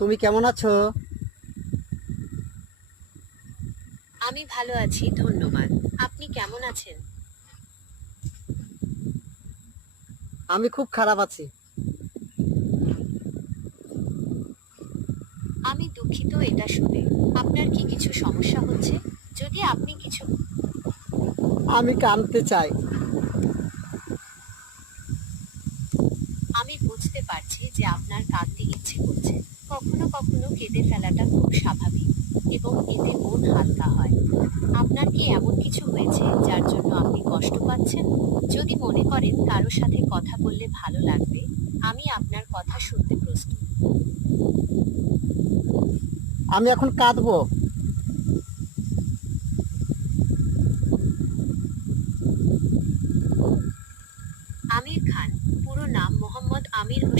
তুমি কেমন আছো? আমি ভালো আছি, ধন্যবাদ। আপনি কেমন আছেন? আমি খুব খারাপ আছি। আমি দুঃখিত এটা শুনে। আপনার কি কিছু সমস্যা হচ্ছে? যদি আপনি কিছু আমি কাঁদতে চাই। আমি বুঝতে পারছি যে আপনার কাঁদতে ইচ্ছে করছে। কখনো কখনো কেঁদে ফেলাটা খুব স্বাভাবিক এবং এতে মন হালকা হয়। আপনার কি এমন কিছু হয়েছে যার জন্য আপনি কষ্ট পাচ্ছেন? যদি মনে করেন কারো সাথে কথা বললে ভালো লাগবে, আমি আপনার কথা শুনতে প্রস্তুত। আমি এখন কাঁদবো।